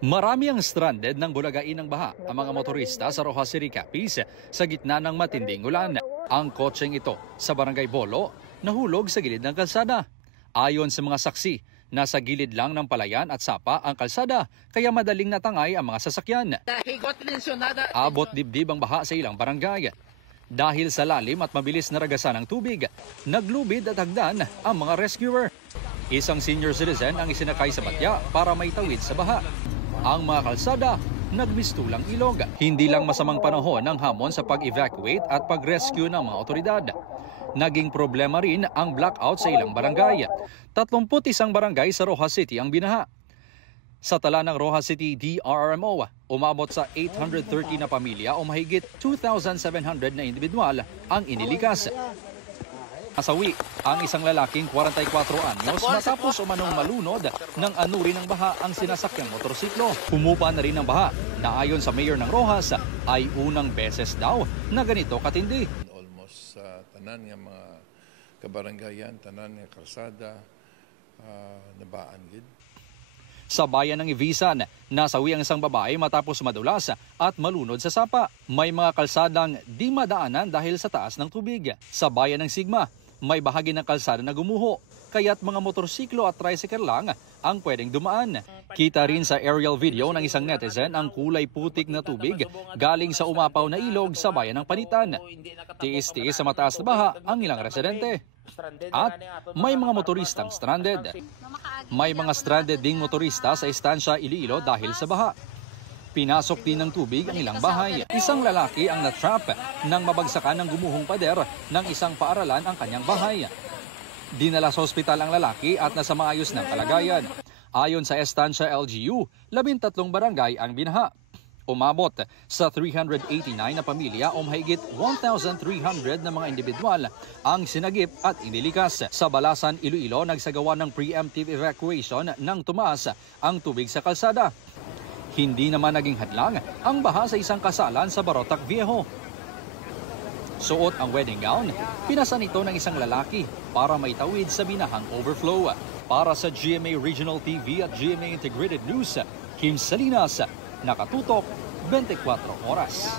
Marami ang stranded ng bulagain ng baha ang mga motorista sa Rojas City, Capiz sa gitna ng matinding ulan. Ang kotseng ito sa Barangay Bolo nahulog sa gilid ng kalsada. Ayon sa mga saksi, nasa gilid lang ng palayan at sapa ang kalsada kaya madaling natangay ang mga sasakyan. Abot dibdib ang baha sa ilang barangay. Dahil sa lalim at mabilis na ragasan ng tubig, naglubid at hagdan ang mga rescuer. Isang senior citizen ang isinakay sa batya para maitawid sa baha. Ang mga kalsada, nagmistulang ilog. Hindi lang masamang panahon ang hamon sa pag-evacuate at pag-rescue ng mga otoridad. Naging problema rin ang blackout sa ilang barangay. 31 barangay sa Rojas City ang binaha. Sa tala ng Rojas City DRRMO, umabot sa 830 na pamilya o mahigit 2,700 na individual ang inilikas. Nasawi ang isang lalaking 44 anyos matapos umanong malunod ng anuri ng baha ang sinasakyang motorsiklo. Humupa na rin ang baha na ayon sa mayor ng Rojas ay unang beses daw na ganito katindi. Almost tanan nga mga kabaranggayan, tanan nga kalsada, nabaan gid. Sa bayan ng Ivisan, nasawi ang isang babae matapos madulas at malunod sa sapa. May mga kalsadang di madaanan dahil sa taas ng tubig. Sa bayan ng Sigma, may bahagi ng kalsada na gumuho, kaya't mga motorsiklo at tricycle lang ang pwedeng dumaan. Kita rin sa aerial video ng isang netizen ang kulay putik na tubig galing sa umapaw na ilog sa bayan ng Panitan. Tiis-tiis sa mataas na baha ang ilang residente. At may mga motoristang stranded. May mga stranded ding motorista sa Estancia Iloilo dahil sa baha. Pinasok din ng tubig ang ilang bahay. Isang lalaki ang natrap nang mabagsakan ng gumuhong pader ng isang paaralan ang kanyang bahay. Dinala sa ospital ang lalaki at nasa maayos ng kalagayan. Ayon sa Estancia LGU, 13 barangay ang binaha. Umabot sa 389 na pamilya o mahigit 1,300 na mga individual ang sinagip at inilikas. Sa Balasan, Iloilo, nagsagawa ng preemptive evacuation nang tumaas ang tubig sa kalsada. Hindi naman naging hadlang ang baha sa isang kasalan sa Barotac Viejo. Suot ang wedding gown, pinasan ito ng isang lalaki para maitawid sa binahang overflow. Para sa GMA Regional TV at GMA Integrated News, Kim Salinas, nakatutok 24 oras.